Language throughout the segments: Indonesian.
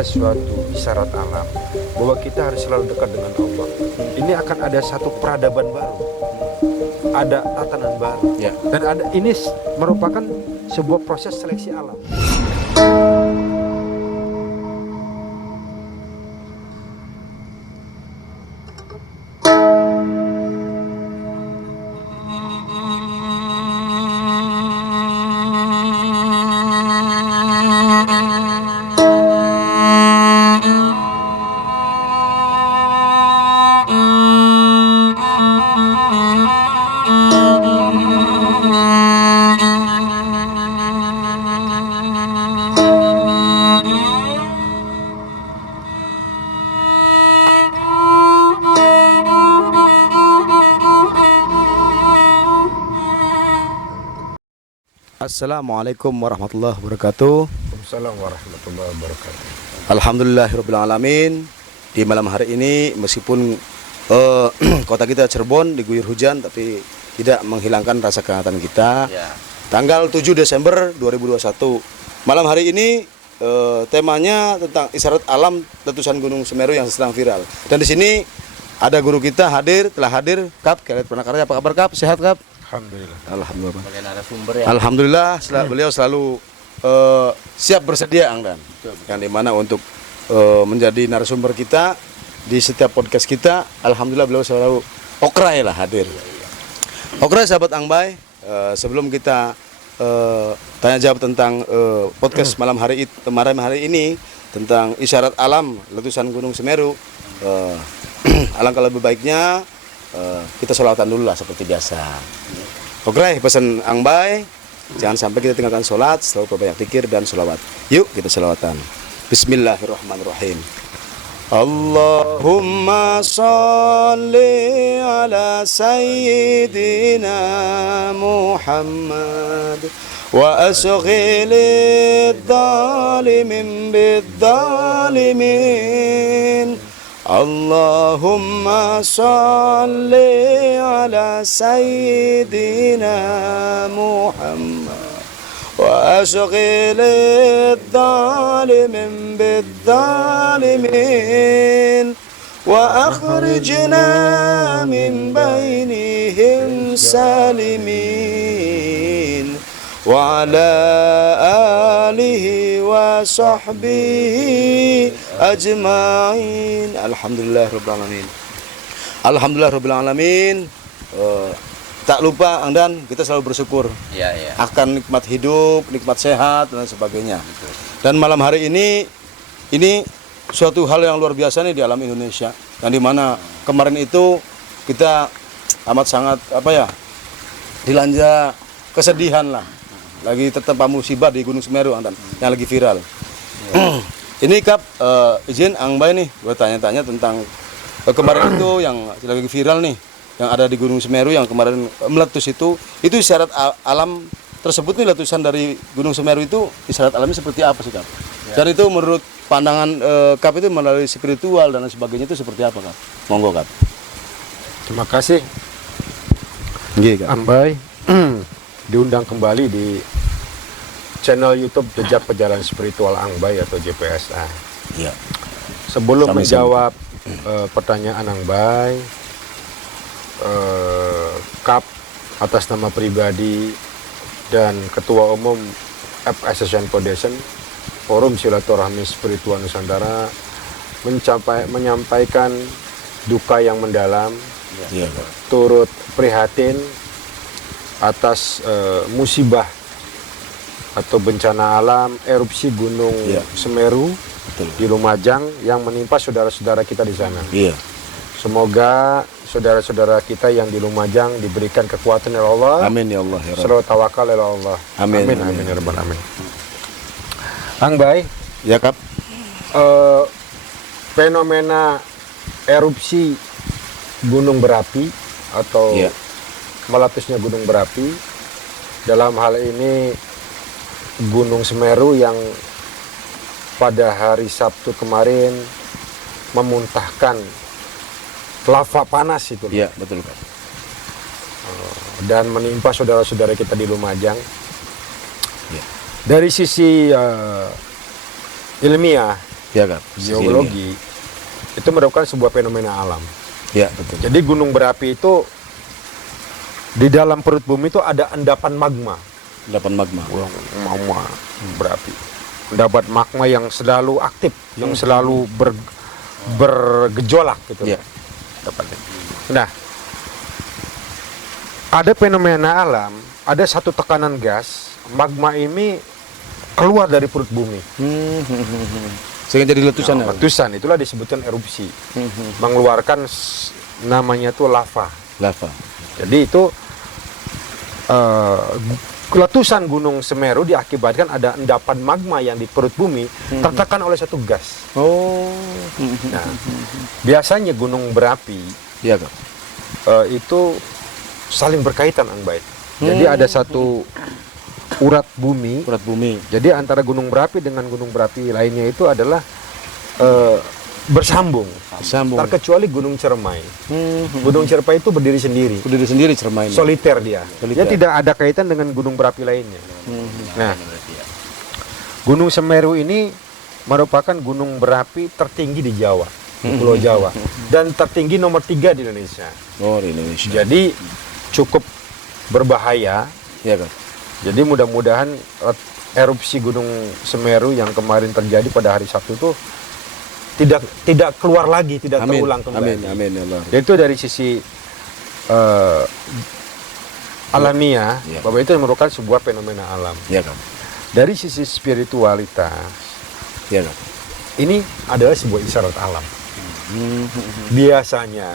adalah suatu isyarat alam bahwa kita harus selalu dekat dengan Allah. Ini akan ada satu peradaban baru, ada tatanan baru, dan ini merupakan sebuah proses seleksi alam. Assalamualaikum warahmatullahi wabarakatuh. Assalamualaikum warahmatullahi wabarakatuh. Alhamdulillahirrabbilalamin. Di malam hari ini meskipun kota kita Cirebon diguyur hujan, tapi tidak menghilangkan rasa kehangatan kita. Tanggal 7 Desember 2021. Malam hari ini temanya tentang isyarat alam letusan Gunung Semeru yang sedang viral. Dan di sini ada guru kita telah hadir. Kap, Khalid Pranakarya, apa kabar Kap? Sehat Kap? Alhamdulillah. Alhamdulillah, beliau selalu siap bersedia Angdan, yang dimana untuk menjadi narasumber kita di setiap podcast kita. Alhamdulillah beliau selalu okrai lah hadir. Okrai sahabat Angbai, sebelum kita tanya jawab tentang podcast malam hari ini tentang isyarat alam letusan Gunung Semeru, alangkah lebih baiknya kita sholawatan dulu lah seperti biasa. Oke, pesan Angbai, jangan sampai kita tinggalkan sholat, selalu perbanyak zikir dan sholawat. Yuk kita sholawatan. Bismillahirrahmanirrahim. Allahumma sholli ala sayyidina Muhammad wa asghilid dhalimin bid-dhalimin. Allahumma salli ala sayyidina Muhammad wa ashghilid dhalimin bid-dhalimin wa akhrijna min bainihim salimin wa ala alihi wa sahbihi ajma'in. Alhamdulillahirrabbilalamin. Alhamdulillahirrabbilalamin. Tak lupa Angdan, kita selalu bersyukur akan nikmat hidup, nikmat sehat dan sebagainya. Dan malam hari ini suatu hal yang luar biasa nih di alam Indonesia, yang dimana kemarin itu kita amat sangat dilanda kesedihan lah, lagi tertimpa musibah di Gunung Semeru Angdan yang lagi viral. Ini Kap, izin Angbai nih, gue tanya-tanya tentang kemarin itu yang lagi viral nih, yang ada di Gunung Semeru yang kemarin meletus itu isyarat alam tersebut nih, letusan dari Gunung Semeru itu isyarat alamnya seperti apa sih Kap? Dan itu menurut pandangan Kap itu melalui spiritual dan sebagainya itu seperti apa Kap? Monggo Kap. Terima kasih Angbai diundang kembali di channel YouTube Jejak Perjalanan Spiritual Angbai atau JPSA. Iya. Sebelum menjawab pertanyaan Angbai, Kap atas nama pribadi dan Ketua Umum FSSN Foundation Forum Silaturahmi Spiritual Nusantara menyampaikan duka yang mendalam, turut prihatin atas musibah atau bencana alam erupsi Gunung Semeru di Lumajang yang menimpa saudara-saudara kita di sana. Semoga saudara-saudara kita yang di Lumajang diberikan kekuatan oleh Allah. Amin ya Allah. Selalu tawakal oleh Allah. Amin. Amin ya rabbal alamin. Angbai, ya Kap. Fenomena erupsi gunung berapi atau meletusnya gunung berapi, dalam hal ini Gunung Semeru yang pada hari Sabtu kemarin memuntahkan lava panas itu. Iya, betul Kak. Dan menimpa saudara-saudara kita di Lumajang. Dari sisi ilmiah, Ya Kak. geologi itu merupakan sebuah fenomena alam. Ya betul. Jadi gunung berapi itu di dalam perut bumi itu ada endapan magma. Endapan magma. Magma berapi. Endapan magma yang selalu aktif, yang selalu bergejolak gitu. Ya. Nah, ada fenomena alam, ada satu tekanan gas, magma ini keluar dari perut bumi. Sehingga jadi letusan. Nah, letusan itulah disebutkan erupsi. Mengeluarkan namanya tuh lava. Lava. Jadi itu letusan Gunung Semeru diakibatkan ada endapan magma yang di perut bumi tertekan oleh satu gas. Oh. Nah, biasanya gunung berapi Iya Kak. itu saling berkaitan, Ang Bait. Jadi ada satu urat bumi. Urat bumi. Jadi antara gunung berapi dengan gunung berapi lainnya itu adalah bersambung. Terkecuali Gunung Cermai. Gunung Cermai itu berdiri sendiri. Berdiri sendiri Cermai ini. Soliter dia. Soliter. Dia tidak ada kaitan dengan gunung berapi lainnya. Nah, Gunung Semeru ini merupakan gunung berapi tertinggi di Jawa, di Pulau Jawa, dan tertinggi nomor 3 di Indonesia. Oh, di Indonesia. Jadi cukup berbahaya. Iya Kak. Jadi mudah-mudahan erupsi Gunung Semeru yang kemarin terjadi pada hari Sabtu itu tidak keluar lagi, tidak Amin. terulang kembali. Amin ya Allah. Itu dari sisi alamiah, Ya. bahwa itu merupakan sebuah fenomena alam. Iya Kak. Dari sisi spiritualitas, Iya Kak. ini adalah sebuah isyarat alam. Biasanya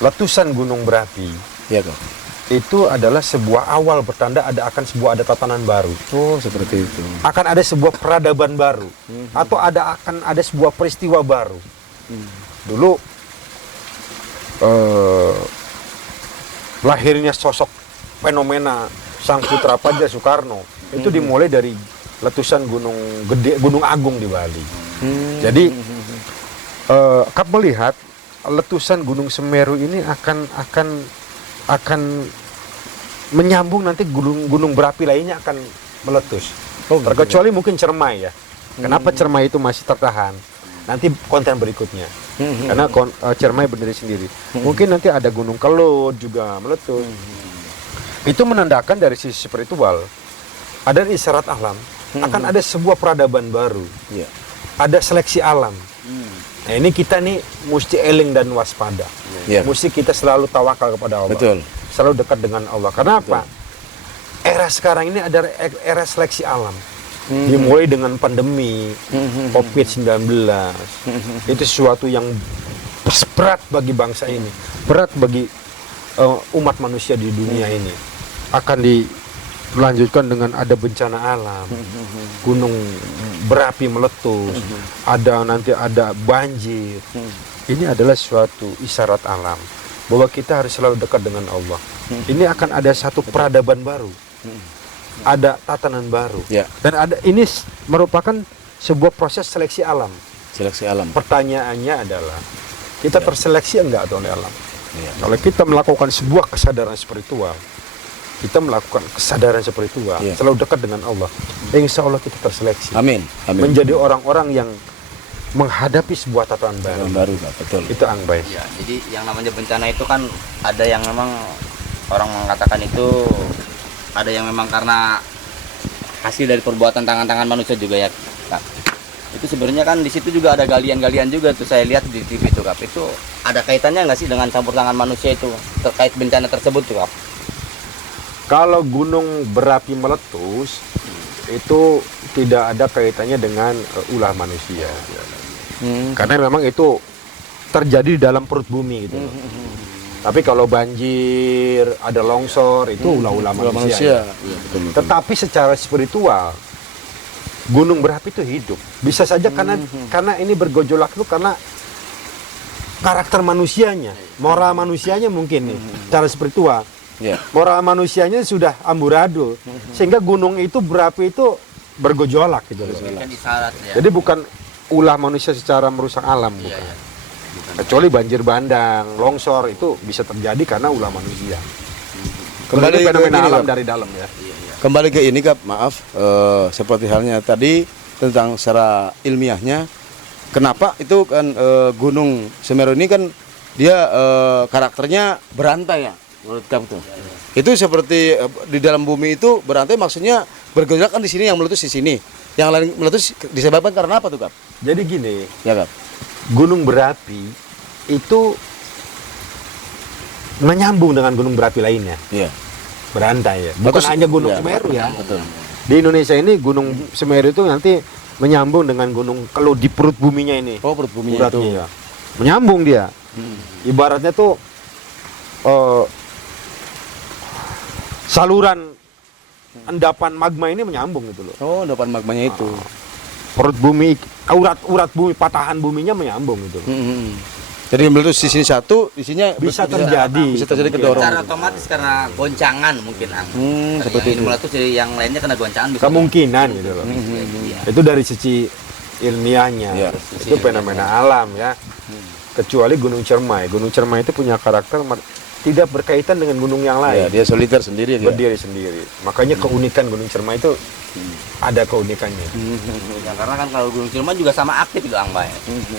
letusan gunung berapi Iya Kak. itu adalah sebuah awal bertanda ada tatanan baru. Oh, seperti itu. Akan ada sebuah peradaban baru, atau akan ada sebuah peristiwa baru. Dulu lahirnya sosok fenomena Sang Putra Paja Soekarno itu dimulai dari letusan Gunung Agung di Bali. Jadi Kap melihat letusan Gunung Semeru ini akan menyambung, nanti gunung berapi lainnya akan meletus. Terkecuali mungkin Cermai ya. Kenapa Cermai itu masih tertahan? Nanti konten berikutnya. Karena Cermai berdiri sendiri. Mungkin nanti ada Gunung Kelut juga meletus. Itu menandakan dari sisi spiritual, ada isyarat alam, akan ada sebuah peradaban baru. Iya. Ada seleksi alam. Nah, ini kita nih mesti eling dan waspada. Iya. Mesti kita selalu tawakal kepada Allah. Betul. Selalu dekat dengan Allah. Karena apa? Era sekarang ini adalah era seleksi alam. Dimulai dengan pandemi COVID-19. Itu sesuatu yang berat bagi bangsa ini, berat bagi umat manusia di dunia ini. Akan dilanjutkan dengan ada bencana alam, gunung berapi meletus, nanti ada banjir. Ini adalah suatu isyarat alam bahwa kita harus selalu dekat dengan Allah. Ini akan ada satu peradaban baru, ada tatanan baru, dan ini merupakan sebuah proses seleksi alam. Seleksi alam. Pertanyaannya adalah, kita terseleksi enggak oleh alam? Kalau kita melakukan sebuah kesadaran spiritual, selalu dekat dengan Allah, insya Allah kita terseleksi. Amin. Menjadi orang-orang yang menghadapi sebuah tatanan baru. Betul. Itu Angbai. Ya, jadi yang namanya bencana itu kan ada yang memang orang mengatakan itu ada yang memang karena hasil dari perbuatan tangan-tangan manusia juga ya, Kak. Itu sebenarnya kan di situ juga ada galian-galian juga tuh, saya lihat di TV itu, Kak. Itu ada kaitannya nggak sih dengan campur tangan manusia itu terkait bencana tersebut tuh, Kak? Kalau gunung berapi meletus itu tidak ada kaitannya dengan ulah manusia. Karena memang itu terjadi di dalam perut bumi gitu. Tapi kalau banjir, ada longsor, itu ulah-ulah manusia. Tetapi secara spiritual, gunung berapi itu hidup. Bisa saja karena ini bergejolak itu karena karakter manusianya, moral manusianya mungkin nih, secara spiritual. Moral manusianya sudah amburadul, sehingga gunung itu berapi itu bergejolak gitu. Jadi bukan ulah manusia secara merusak alam, bukan. Kecuali banjir bandang, longsor itu bisa terjadi karena ulah manusia. Kembali fenomena alam dari dalam ya. Kembali ke ini Kak, maaf, seperti halnya tadi tentang secara ilmiahnya kenapa itu kan Gunung Semeru ini kan dia karakternya berantai ya menurut kamu tuh. Itu seperti di dalam bumi itu berantai maksudnya bergerak kan di sini yang meletus di sini. Yang lain meletus disebabkan karena apa tuh, Kap? Jadi gini, Ya, Kap. gunung berapi itu menyambung dengan gunung berapi lainnya, Iya. berantai ya. Bukan Bagus. hanya gunung Ya, Semeru ya. betul. Di Indonesia ini gunung Semeru itu nanti menyambung dengan gunung kalau di perut buminya ini. Oh, perut buminya Uratnya itu. ya. Menyambung dia. Ibaratnya tuh saluran endapan magma ini menyambung gitu loh. Oh, endapan magmanya itu. Perut bumi, urat bumi, patahan buminya menyambung gitu loh. Jadi meletus di sini satu, di sini Bisa terjadi. Bisa terjadi Kemungkinan. kedorong. Secara otomatis karena goncangan mungkin Ang. Dari seperti yang ini itu. meletus jadi yang lainnya kena goncangan bisa. Kemungkinan gitu loh. Iya. Itu dari sisi ilmiahnya. Iya. Itu fenomena alam ya. Kecuali Gunung Cermai. Gunung Cermai itu punya karakter tidak berkaitan dengan gunung yang Ya, lain. dia soliter sendiri dia. Berdiri sendiri. Makanya keunikan Gunung Cermai itu ada keunikannya. Ya, karena kan kalau Gunung Ciremai juga sama aktif itu Ang Bay.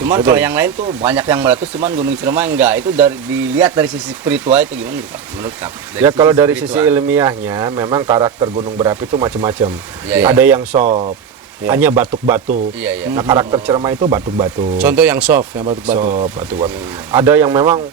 Cuman Betul. kalau yang lain tuh banyak yang meletus, cuman Gunung Ciremai enggak. Itu dari dilihat dari sisi spiritual itu gimana Kak? Menurut Kak? Ya kalau dari sisi ilmiahnya memang karakter gunung berapi itu macam-macam. Iya, iya. Ada yang soft, Iya. hanya batuk-batuk. Iya, iya. Nah karakter Cermai itu batuk-batuk. Contoh yang soft, yang batu-batu. Soft, batuk-batuk. Ada yang memang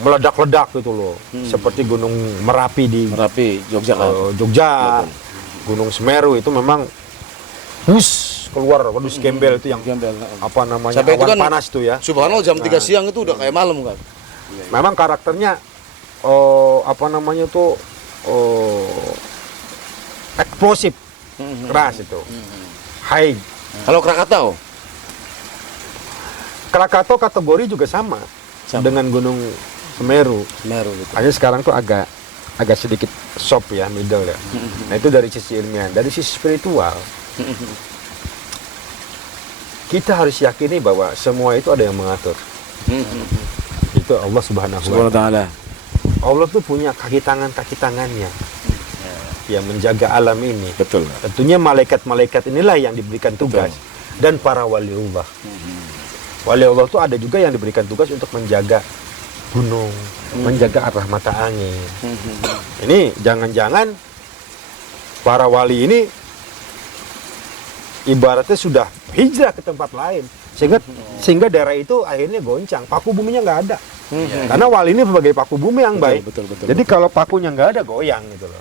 meledak-ledak gitu loh. Seperti Gunung Merapi di Merapi, Yogyakarta. Jogja. Gunung Semeru itu memang keluar, waduh gembel itu yang Gembel. apa namanya Sampai itu awan kan panas tuh ya. Subhanallah jam 3 siang itu udah kayak malam kan. Memang karakternya apa namanya tuh eksplosif, keras itu. High. Kalau Krakatau, Krakatau kategori juga sama, dengan Gunung Semeru. Semeru gitu. Hanya sekarang tuh agak sedikit soft ya, middle ya. Nah itu dari sisi ilmiah. Dari sisi spiritual, kita harus yakini bahwa semua itu ada yang mengatur. Itu Allah Subhanahu Subhanahu wa wa taala. Allah tuh punya kaki tangannya yang menjaga alam ini. Betul. Tentunya malaikat-malaikat inilah yang diberikan tugas dan para waliullah. Waliullah itu ada juga yang diberikan tugas untuk menjaga gunung, menjaga arah mata angin. Ini jangan-jangan para wali ini ibaratnya sudah hijrah ke tempat lain sehingga daerah itu akhirnya goncang, paku buminya nggak ada. Karena wali ini sebagai paku bumi yang baik. Betul. Jadi kalau pakunya nggak ada goyang gitu loh.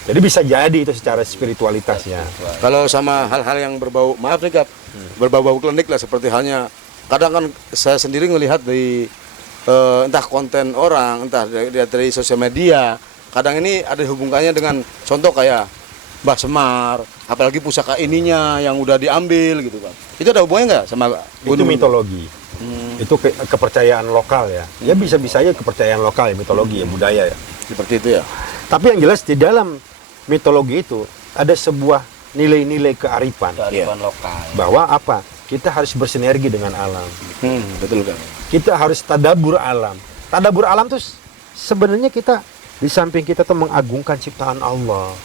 Jadi bisa jadi itu secara spiritualitasnya. Kalau sama hal-hal yang berbau, maaf nih Kap, berbau-bau klinik lah seperti halnya, kadang kan saya sendiri melihat dari entah konten orang, entah dari sosial media, kadang ini ada hubungannya dengan contoh kayak Mbah Semar, apalagi pusaka ininya yang udah diambil gitu kan. Itu ada hubungannya nggak sama Itu mitologi. Itu kepercayaan lokal ya. Ya bisa-bisa aja kepercayaan lokal ya, mitologi ya, budaya ya. Seperti itu ya. Tapi yang jelas di dalam mitologi itu ada sebuah nilai-nilai kearifan. Kearifan lokal. Bahwa apa? Kita harus bersinergi dengan alam. Betul kan. Kita harus tadabur alam. Tadabur alam tuh sebenarnya kita di samping kita tuh mengagungkan ciptaan Allah.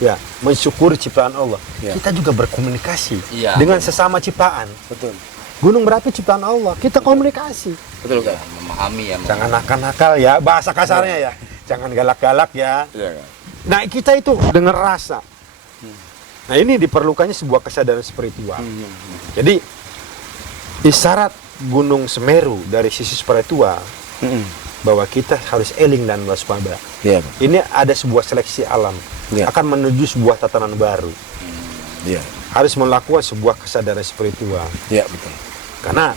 Ya, mensyukuri ciptaan Allah. Ya. Kita juga berkomunikasi Iya. dengan sesama ciptaan. Betul. Gunung berapi ciptaan Allah. Kita komunikasi. Betul kan. Memahami ya. Jangan nakal-nakal ya, bahasa kasarnya ya. Jangan galak-galak ya. Iya kan. Nah, kita itu dengan rasa. Nah, ini diperlukannya sebuah kesadaran spiritual. Jadi, isyarat Gunung Semeru dari sisi spiritual bahwa kita harus eling dan waspada. Iya kan. Ini ada sebuah seleksi alam Ya. akan menuju sebuah tatanan baru. Iya. Harus melakukan sebuah kesadaran spiritual. Iya betul. Karena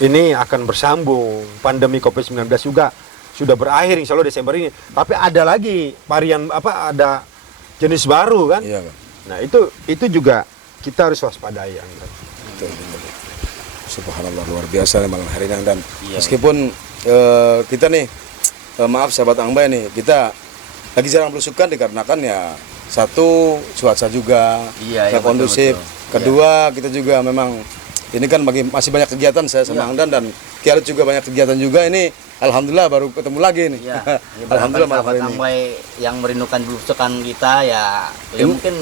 ini akan bersambung. Pandemi COVID-19 juga sudah berakhir insya Allah Desember ini. Tapi ada lagi varian ada jenis baru kan? Iya kan. Nah itu juga kita harus waspadai. Betul. Subhanallah luar biasa malam hari ini dan Iya. meskipun kita nih maaf sahabat Angbai nih kita lagi jarang belusukan dikarenakan ya satu cuaca juga Iya, nggak betul, kondusif. betul. Kedua kita juga memang ini kan masih banyak kegiatan saya sama Angdan dan Kialit juga banyak kegiatan juga ini alhamdulillah baru ketemu lagi nih. Ya, Alhamdulillah malam sahabat hari ini. Ambai yang merindukan belusukan kita ya mungkin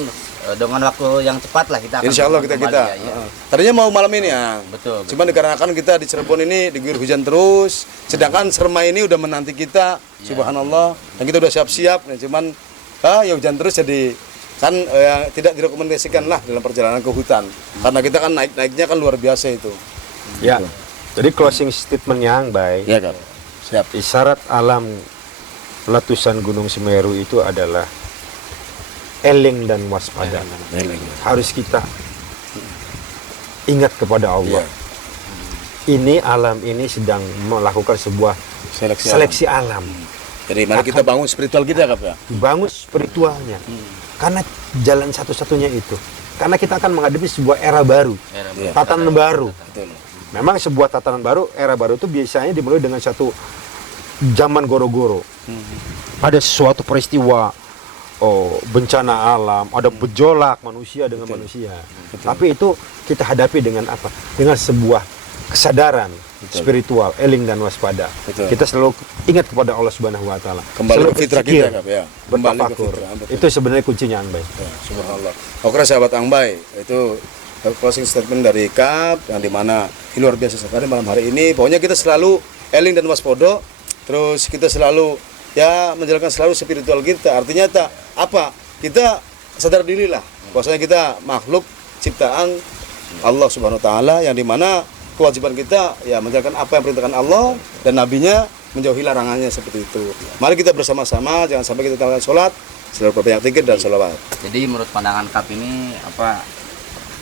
dengan waktu yang cepat lah kita akan Insya Allah kita kembali, ya, ya. Tadinya mau malam ini ya. Betul. Cuman dikarenakan kita di Cirebon ini diguyur hujan terus, sedangkan Serma ini udah menanti kita, subhanallah, dan kita udah siap-siap. Nah, cuman ya hujan terus jadi kan tidak direkomendasikan lah dalam perjalanan ke hutan, karena kita kan naiknya kan luar biasa itu. Ya. Jadi closing statementnya Bay, Ya kan. Siap. isyarat alam letusan Gunung Semeru itu adalah eling dan waspada. Harus kita ingat kepada Allah. Ini alam ini sedang melakukan sebuah seleksi alam. Jadi mari kita bangun spiritual kita, Kak ya. Bangun spiritualnya. Karena jalan satu-satunya itu. Karena kita akan menghadapi sebuah era baru, tatanan baru. Betul. Memang sebuah tatanan baru, era baru itu biasanya dimulai dengan satu zaman goro-goro. Ada suatu peristiwa, bencana alam, ada berjolak manusia dengan manusia. Tapi itu kita hadapi dengan apa? Dengan sebuah kesadaran spiritual, eling dan waspada. Kita selalu ingat kepada Allah Subhanahu wa taala. Kembali Selalu ke fitrah berpikir, kita, Kak ya. Kembali ke bertafakur. fitrah. Betul. Itu sebenarnya kuncinya, Anbay. Ya, subhanallah. Oke sahabat Angbai, itu closing statement dari Kap yang dimana ini luar biasa sekali malam hari ini. Pokoknya kita selalu eling dan waspada, terus kita selalu ya menjalankan selalu spiritual kita. Artinya apa? Kita sadar diri lah bahwasanya kita makhluk ciptaan Allah Subhanahu wa taala, yang dimana kewajiban kita ya menjalankan apa yang perintahkan Allah dan nabinya, menjauhi larangannya seperti itu. Mari kita bersama-sama, jangan sampai kita tinggalkan sholat, selalu berbanyak zikir dan sholawat. Jadi menurut pandangan Kap ini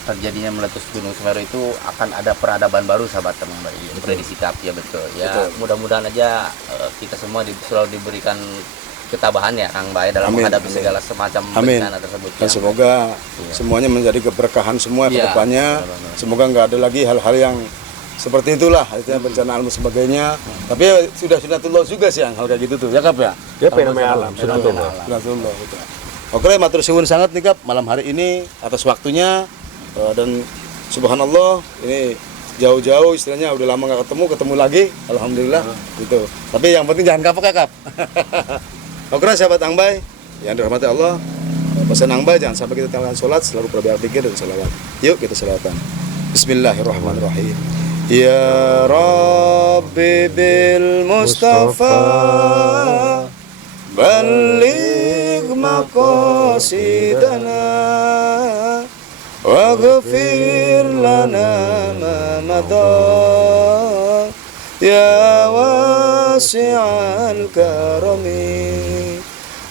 terjadinya meletus Gunung Semeru itu akan ada peradaban baru, sahabat teman Mbak. Prediksi Kap ya, betul. Ya mudah-mudahan aja kita semua selalu diberikan ketabahan ya Kang Bay dalam menghadapi segala semacam bencana tersebut. Dan semoga semuanya menjadi keberkahan semua ke depannya. Semoga nggak ada lagi hal-hal yang seperti itulah, artinya bencana alam sebagainya. Tapi ya, sudah sunatullah juga sih yang hal kayak gitu tuh, ya Kap ya. Ya fenomena alam, sunatullah. Sunatullah gitu. Oke, matur suwun sangat nih Kap malam hari ini atas waktunya, dan subhanallah ini jauh-jauh istilahnya udah lama nggak ketemu lagi, alhamdulillah gitu. Tapi yang penting jangan kapok ya Kap. Oke sahabat Angbai yang dirahmati Allah, pesan Angbai jangan sampai kita tinggalkan sholat, selalu berbanyak zikir dan sholawat. Yuk kita sholawatan. Bismillahirrahmanirrahim. Ya Rabbi bil Mustafa balligh maqasidana waghfir lana ma madha ya wasi'al karami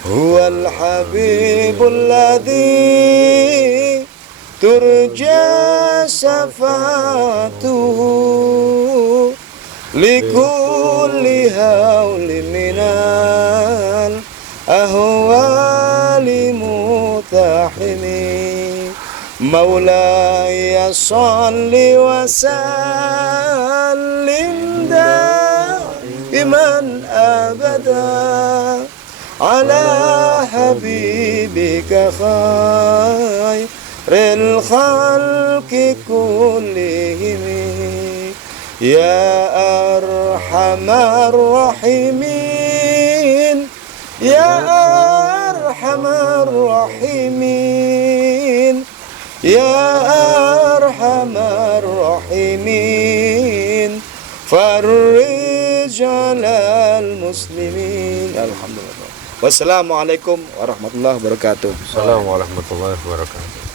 huwal habibul ladzi turja safatuhu likulli hawli minal ahwali mutahimi maulaya salli wa sallim daiman abada ala habibika khairil khalqi kullihim ya arhamar rahimin ya arhamar rahimin ya arhamar rahimin farrij alal muslimin. Alhamdulillah. Wassalamualaikum warahmatullahi wabarakatuh. Assalamualaikum warahmatullahi wabarakatuh.